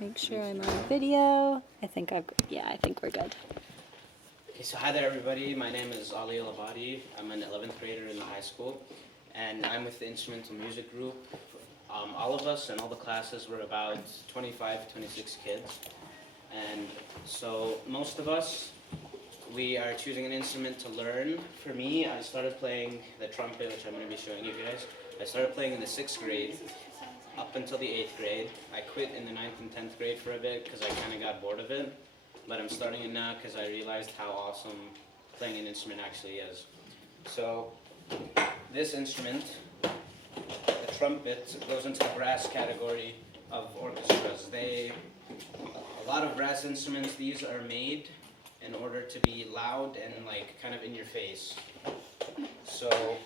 Make sure I'm on video. I think we're good. Okay, so hi there everybody. My name is Ali Alabadi. I'm an 11th grader in the high school, and I'm with the instrumental music group. All of us and all the classes were about 25, 26 kids. And so most of us, we are choosing an instrument to learn. For me, I started playing the trumpet, which I'm going to be showing you guys. I started playing in the 6th grade up until the 8th grade. I quit in the 9th and 10th grade for a bit because I kind of got bored of it. But I'm starting it now because I realized how awesome playing an instrument actually is. So this instrument, the trumpet, goes into the brass category of orchestras. A lot of brass instruments, these are made in order to be loud and like kind of in your face. So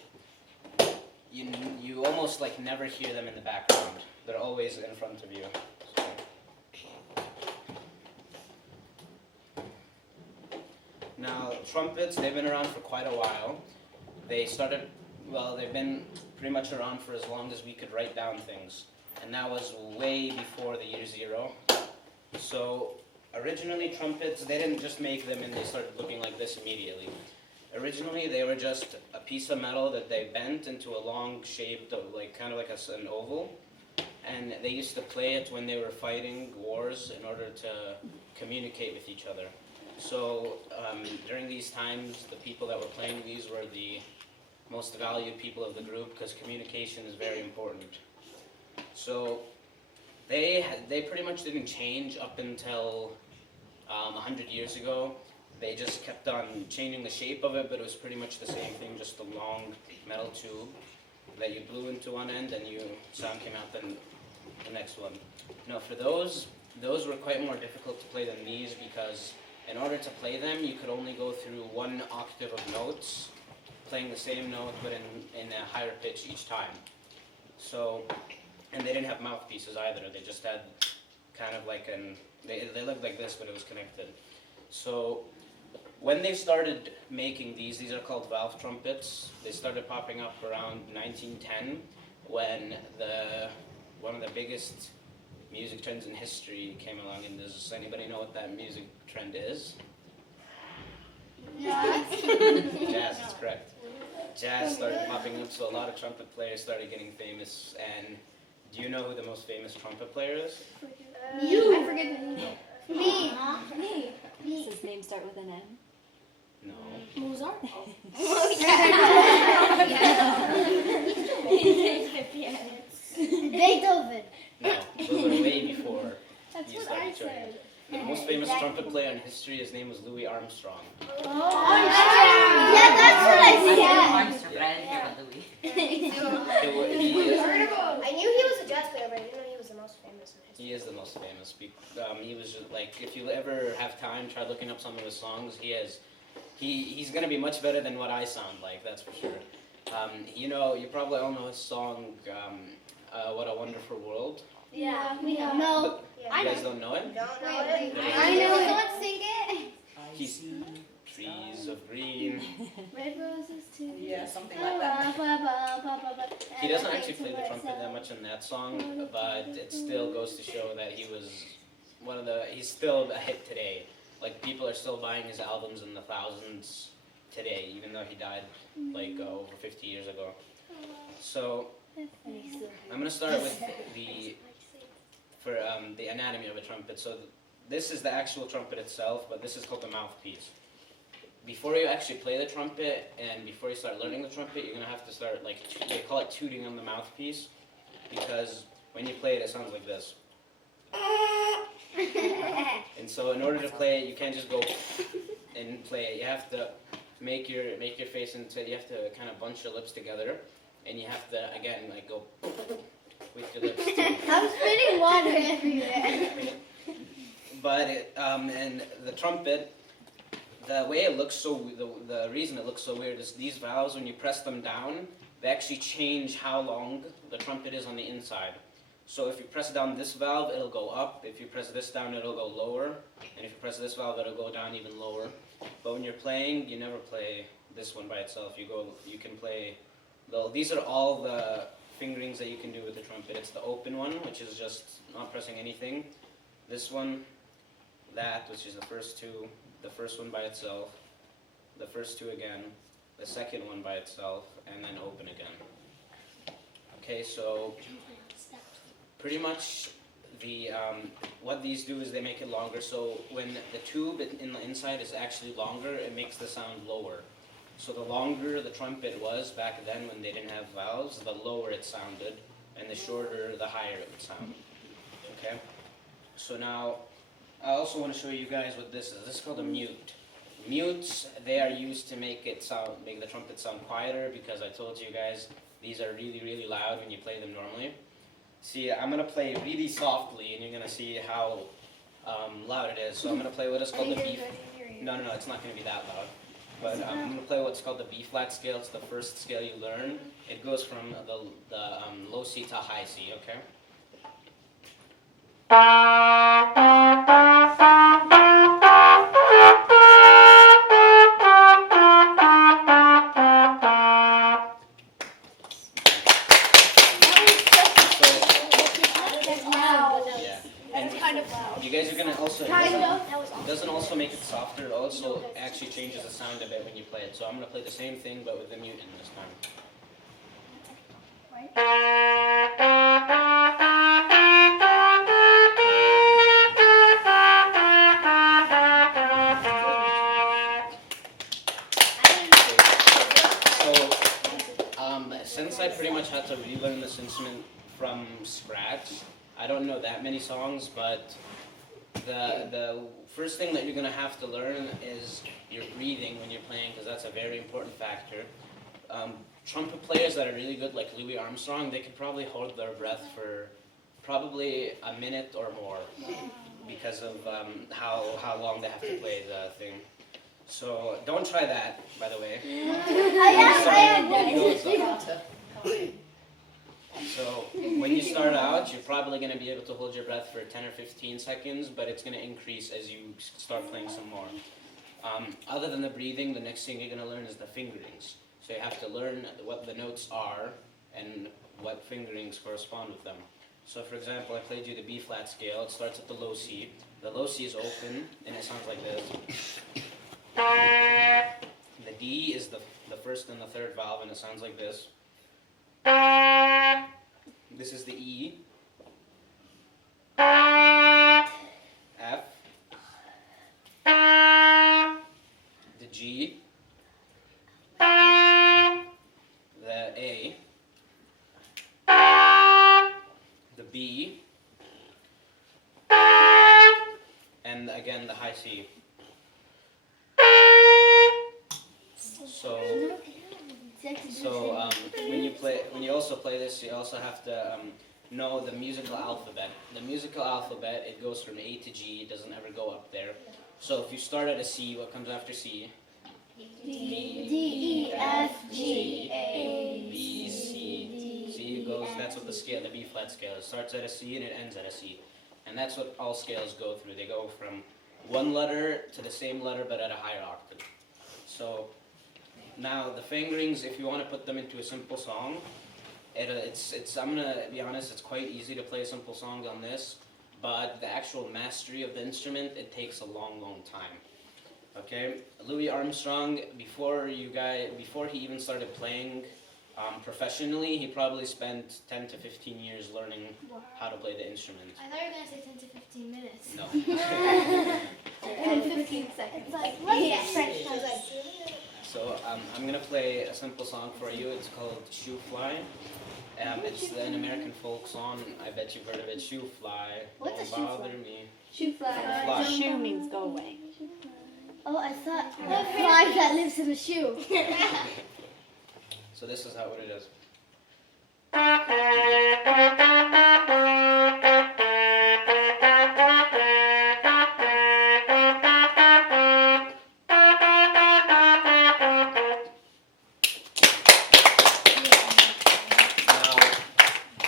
you almost like never hear them in the background. They're always in front of you. So. Now trumpets, they've been around for quite a while. They've been pretty much around for as long as we could write down things. And that was way before the year 0. So originally trumpets, they didn't just make them and they started looking like this immediately. Originally they were just a piece of metal that they bent into a long shape, like kind of like an oval. And they used to play it when they were fighting wars in order to communicate with each other. So during these times, the people that were playing these were the most valued people of the group because communication is very important. So they pretty much didn't change up until 100 years ago. They just kept on changing the shape of it, but it was pretty much the same thing, just a long metal tube that you blew into one end and sound came out then the next one. Now for those were quite more difficult to play than these because in order to play them, you could only go through one octave of notes, playing the same note but in a higher pitch each time. So, and they didn't have mouthpieces either. They just had kind of like they looked like this, but it was connected. So when they started making these are called valve trumpets. They started popping up around 1910 when one of the biggest music trends in history came along. And does anybody know what that music trend is? Jazz. Jazz, that's correct. Jazz started popping up, so a lot of trumpet players started getting famous. And do you know who the most famous trumpet player is? You. I forget the name. Me. Does his name start with an M? No. Mozart. Beethoven. No, those are way before That's you what started I showing said. it. The most famous trumpet player in history, his name was Louis Armstrong. Yeah, that's what I said. I knew he was a jazz player, but I didn't know he was the most famous in history. He is the most famous. He was just like, if you ever have time, try looking up some of his songs. He's gonna be much better than what I sound like, that's for sure. You probably all know his song, "What a Wonderful World." Yeah, we know. No. Yeah. You guys don't know it? Don't know it. I know. Someone sing it. He's trees of green. Red roses too. Yeah, something like that. He doesn't actually play the trumpet that much in that song, but it still goes to show that he was he's still a hit today. Like, people are still buying his albums in the thousands today, even though he died like over 50 years ago. So I'm going to start with the anatomy of a trumpet. So this is the actual trumpet itself, but this is called the mouthpiece. Before you actually play the trumpet and before you start learning the trumpet, you're going to have to start, they call it tooting on the mouthpiece, because when you play it, it sounds like this. And so in order to play it, you can't just go and play it. You have to make your face into it. You have to kind of bunch your lips together, and you have to, again, like, go with your lips too. I'm spitting water everywhere. But and the trumpet, the way it looks the reason it looks so weird is these valves, when you press them down, they actually change how long the trumpet is on the inside. So if you press down this valve, it'll go up. If you press this down, it'll go lower. And if you press this valve, it'll go down even lower. But when you're playing, you never play this one by itself. You can play, these are all the fingerings that you can do with the trumpet. It's the open one, which is just not pressing anything. this one, that, which is the first two, the first one by itself, the first two again, the second one by itself, and then open again. Okay, so pretty much the what these do is they make it longer. So when the tube in the inside is actually longer, it makes the sound lower. So the longer the trumpet was back then when they didn't have valves, the lower it sounded, and the shorter, the higher it would sound. Okay? So now, I also want to show you guys what this is. This is called a mute. Mutes, they are used to make the trumpet sound quieter, because I told you guys these are really, really loud when you play them normally. See, I'm going to play really softly, and you're going to see how loud it is. So I'm going to play what is called the B. No, it's not going to be that loud. But I'm going to play what's called the B flat scale. It's the first scale you learn. It goes from the low C to high C, okay? You guys are gonna also, it doesn't also make it softer, it also actually changes the sound a bit when you play it. So I'm gonna play the same thing but with the mute in this time. Since I pretty much had to relearn this instrument from scratch, I don't know that many songs, but the first thing that you're going to have to learn is your breathing when you're playing, because that's a very important factor. Trumpet players that are really good, like Louis Armstrong, they could probably hold their breath for probably a minute or more because of how long they have to play the thing. So don't try that, by the way. So when you start out, you're probably going to be able to hold your breath for 10 or 15 seconds, but it's going to increase as you start playing some more. Other than the breathing, the next thing you're going to learn is the fingerings. So you have to learn what the notes are and what fingerings correspond with them. So for example, I played you the B flat scale. It starts at the low C. The low C is open, and it sounds like this. The D is the first and the third valve, and it sounds like this. This is the E, F, the G, the A, the B, and again the high C. So when you also play this, you also have to know the musical alphabet. The musical alphabet, it goes from A to G. It doesn't ever go up there. So if you start at a C, what comes after C? D, E, F, G, A, B, C. C goes. That's what the scale, the B flat scale. It starts at a C and it ends at a C, and that's what all scales go through. They go from one letter to the same letter but at a higher octave. So now the fingerings, if you want to put them into a simple song, I'm gonna be honest, it's quite easy to play a simple song on this, but the actual mastery of the instrument, it takes a long, long time. Okay, Louis Armstrong, before he even started playing professionally, he probably spent 10 to 15 years learning how to play the instrument. I thought you were going to say 10 to 15 minutes. No. 10 to 15 seconds. It's like, what's French? So I'm going to play a simple song for you. It's called Shoe Fly. It's an American folk song. I bet you've heard of it. Shoe Fly. What's a Don't shoe bother fly? me. Shoe fly. Fly. Shoe means go away. Oh, I thought a fly that lives in a shoe. So this is how it is.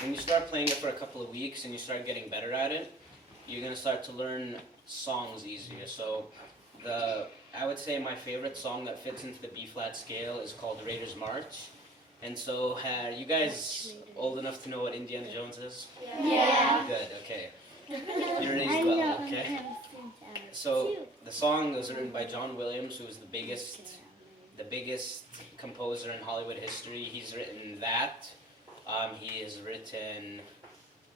When you start playing it for a couple of weeks and you start getting better at it, you're going to start to learn songs easier. So I would say my favorite song that fits into the B-flat scale is called Raiders March. And so you guys old enough to know what Indiana Jones is? Yeah. Good, okay. You're raised well. So the song was written by John Williams, who is the biggest composer in Hollywood history. He's written that. He has written,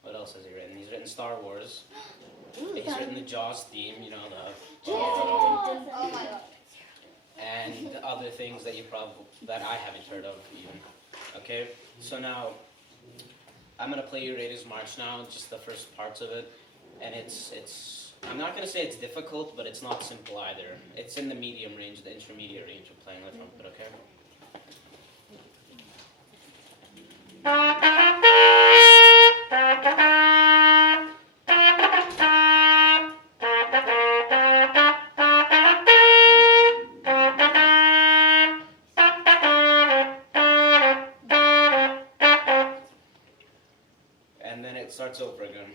what else has he written? He's written Star Wars. He's written the Jaws theme, you know, Oh my god. and other things that that I haven't heard of even. Okay, so now I'm gonna play you Raiders March now, just the first parts of it, and it's I'm not gonna say it's difficult, but it's not simple either. It's in the medium range, the intermediate range of playing the trumpet. Okay. And then it starts over again.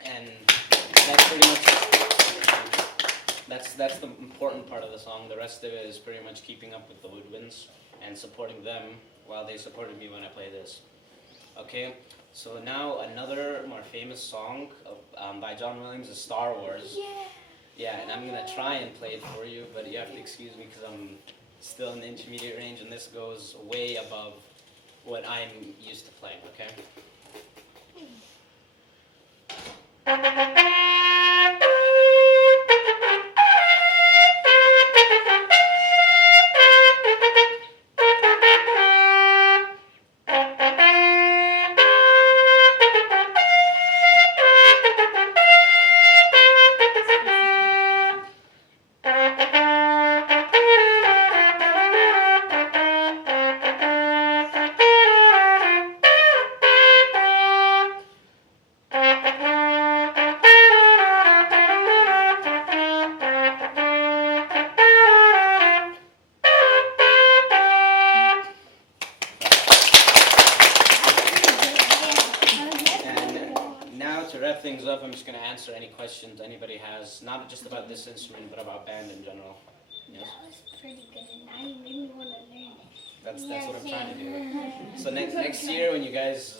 And that's pretty much that's the important part of the song. The rest of it is pretty much keeping up with the woodwinds and supporting them while they supported me when I play this. Okay, so now another more famous song by John Williams is Star Wars. Yeah, and I'm gonna try and play it for you, but you have to excuse me because I'm still in the intermediate range, and this goes way above what I'm used to playing. Okay. To wrap things up, I'm just going to answer any questions anybody has, not just about this instrument, but about band in general. Yes? That was pretty good, and now you made me want to learn it. That's what I'm trying to do. So next year, when you guys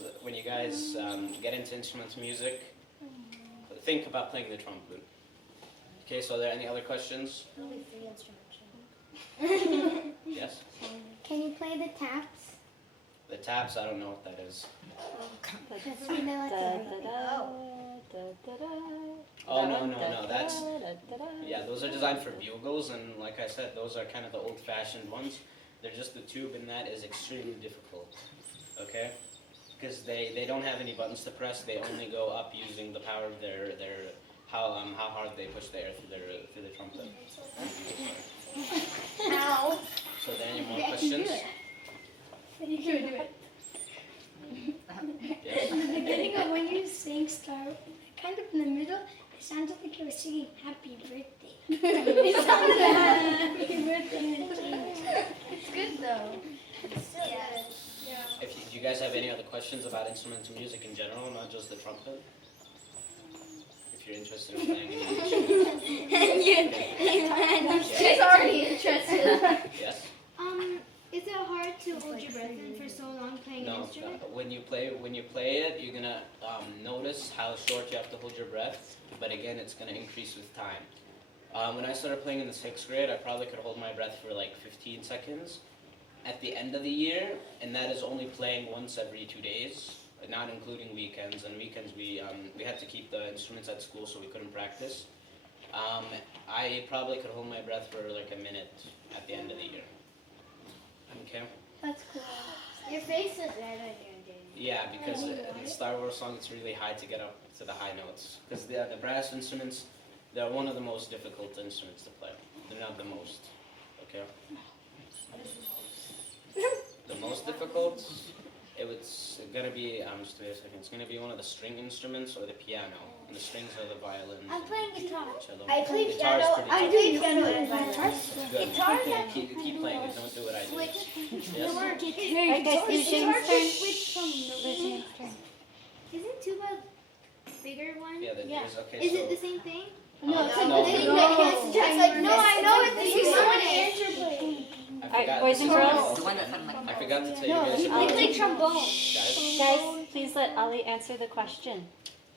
get into instruments music, think about playing the trumpet. Okay. So are there any other questions? Only 3 instruments. Yes. Can you play the taps? The taps, I don't know what that is. That's when they like Oh no. That's yeah. Those are designed for bugles, and like I said, those are kind of the old-fashioned ones. They're just the tube, and that is extremely difficult. Okay, because they don't have any buttons to press. They only go up using the power of their how hard they push the air through the trumpet. Ow. So, are there any more questions? You can do it. Yes. In the beginning of when you sing Star, kind of in the middle, it sounded like you were singing Happy Birthday. It sounded like Happy Birthday. It's good though. It's still good. Do you guys have any other questions about instrumental music in general, not just the trumpet? If you're interested in playing any instrument. She's already interested. Yes. Is it hard to hold your breath in for so long playing an No. instrument? When you play it, you're gonna notice how short you have to hold your breath. But again, it's gonna increase with time. When I started playing in the 6th grade, I probably could hold my breath for like 15 seconds. At the end of the year, and that is only playing once every 2 days, not including weekends. And weekends we had to keep the instruments at school, so we couldn't practice. I probably could hold my breath for like a minute at the end of the year. Okay. That's cool. Your face is red on your day. Yeah, because in the Star Wars song, it's really high to get up to the high notes. Because the brass instruments, they're one of the most difficult instruments to play. They're not the most. Okay. The most difficult, it's gonna be. Just wait a second. It's gonna be one of the string instruments or the piano. And the strings are the violins. I'm playing guitar. Cello. I play Guitar's piano. pretty I tough. do piano and violin. It's good. Guitar, Yeah, keep playing it. Don't do what I do. Yes. Isn't tuba bigger one? Yeah, Yeah. there's okay. Is so it the same thing? No, it's like No. the thing that hits just like No, I know it's the this. same Someone one. answer, please. I Alright, forgot. boys this and is girls. also- The one that sounded like I forgot to tell you No, guys. he plays trombone. Guys. Guys, please let Ali answer the question.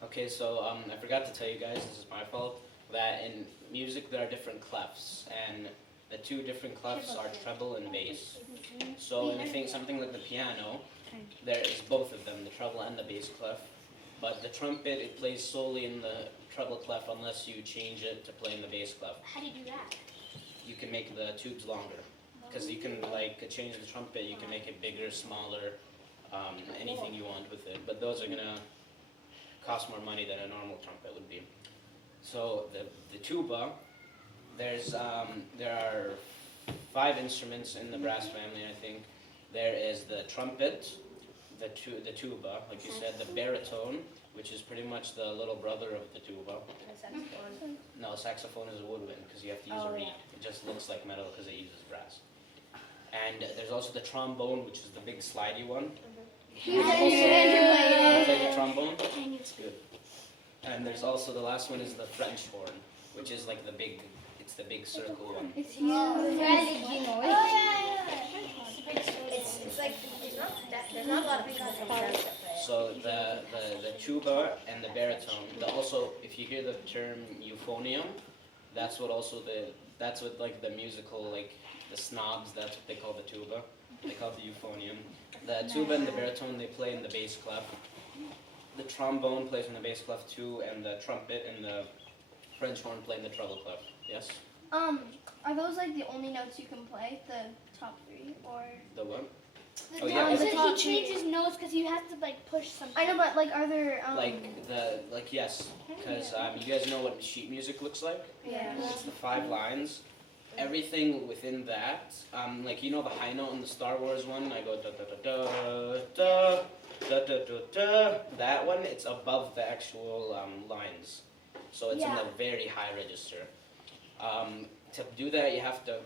Okay, so I forgot to tell you guys. This is my fault. That in music there are different clefs, and the two different clefs are treble and bass. So when you think something like the piano, there is both of them, the treble and the bass clef. But the trumpet, it plays solely in the treble clef unless you change it to play in the bass clef. How do you do that? You can make the tubes longer, because you can like change the trumpet. You can make it bigger, smaller, anything you want with it. But those are gonna cost more money than a normal trumpet would be. So the tuba, there are 5 instruments in the brass family, I think. There is the trumpet, the tuba, like you said, the baritone, which is pretty much the little brother of the tuba. No, saxophone is a woodwind because you have to use a reed. It just looks like metal because it uses brass. And there's also the trombone, which is the big slidey one. You play the trombone? Good. And there's also the last one is the French horn, which is like the big circle one. It's Oh, It's like there's not a lot of people from France that play. So the tuba and the baritone. Also, if you hear the term euphonium, that's what like the musical like the snobs. That's what they call the tuba. They call it the euphonium. The tuba and the baritone they play in the bass clef. The trombone plays in the bass clef too, and the trumpet and the French horn play in the treble clef. Yes. Are those like the only notes you can play? The top 3 or? The what? The Oh, yeah, ones yeah. that He he changes notes because you have to like push something. I know, but like, are there Yes, because you guys know what sheet music looks like. Yeah. It's the 5 lines. Everything within that, like you know the high note in the Star Wars one, I go da da da da da da da da da. That one, it's above the actual lines, so it's in the very high register. To do that, you have to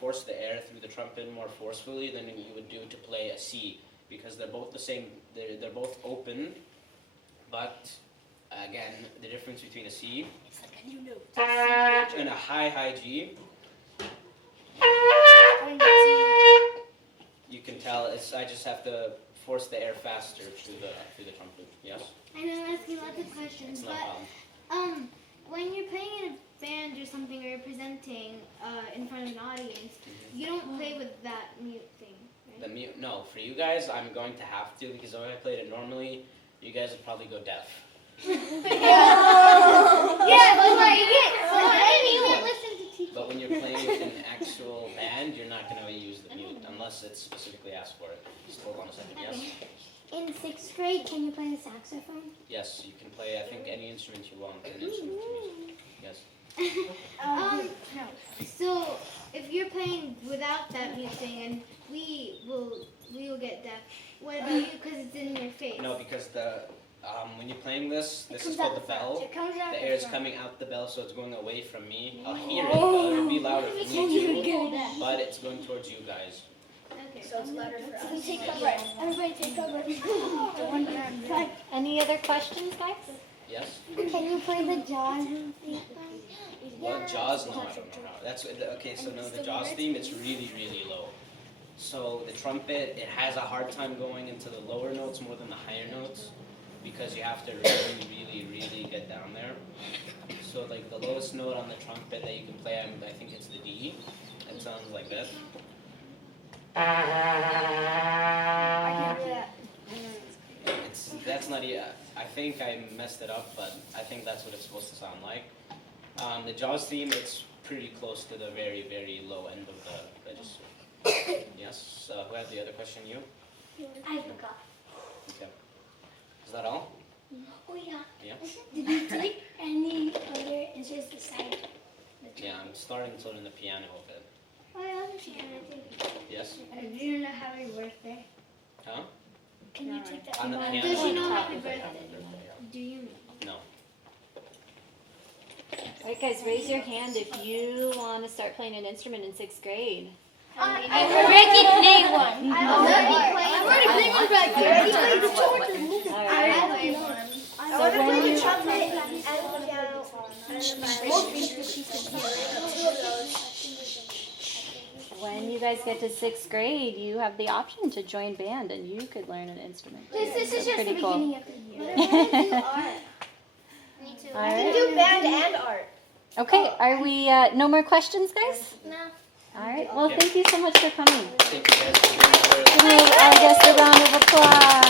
force the air through the trumpet more forcefully than you would do to play a C, because they're both the same. They're both open, but again, the difference between a C and a high G. You can tell I just have to force the air faster through the trumpet. Yes? I know I'm asking lots of questions, It's no problem. when you're playing in a band or something, or you're presenting in front of an audience, you don't play with that mute thing, right? No, for you guys, I'm going to have to, because if I played it normally, you guys would probably go deaf. But when you're playing with an actual band, you're not going to use the mute unless it's specifically asked for it. Just hold on a second. Yes? In 6th grade, can you play the saxophone? Yes, you can play, I think, any instrument you want. An instrument to music. Yes. So if you're playing without that mute thing, and we will get deaf. What about you? Because it's in your face. No, because when you're playing this is called the bell. It comes out The air is coming out the bell, so it's going away from me. I'll hear it, but it'll be louder for me too. But it's going towards you guys. Okay. So it's louder for us. Take cover. Everybody take cover. Any other questions, guys? Yes? Can you play the Jaws? What Jaws? No, I don't know how. That's okay. So no, the Jaws theme, it's really, really low. So the trumpet, it has a hard time going into the lower notes more than the higher notes, because you have to really, really, really get down there. So like the lowest note on the trumpet that you can play, I think it's the D. It sounds like this. That's not. I think I messed it up, but I think that's what it's supposed to sound like. The Jaws theme, it's pretty close to the very, very low end of the register. Yes. Who had the other question? You? I forgot. Okay. Is that all? Oh yeah. Yeah. Did you take any other instruments besides the Yeah. I'm starting to learn the piano a bit. Oh, I understand. Yes. Do you know happy birthday? Huh? Can you take that? On the piano. Does she know on happy top. birthday? Do you know? No. Alright guys, raise your hand if you want to start playing an instrument in 6th grade. I've already played one. I've already played one back Alright. So when you when you guys get to 6th grade, you have the option to join band and you could learn an instrument. This is So just the pretty cool. beginning of the year. What if I do art? Me too. All You can right. do band and art. Okay, are we, no more questions, guys? No. All right, well, thank you so much for coming. Thank you guys for being here. Give our guests a round of applause.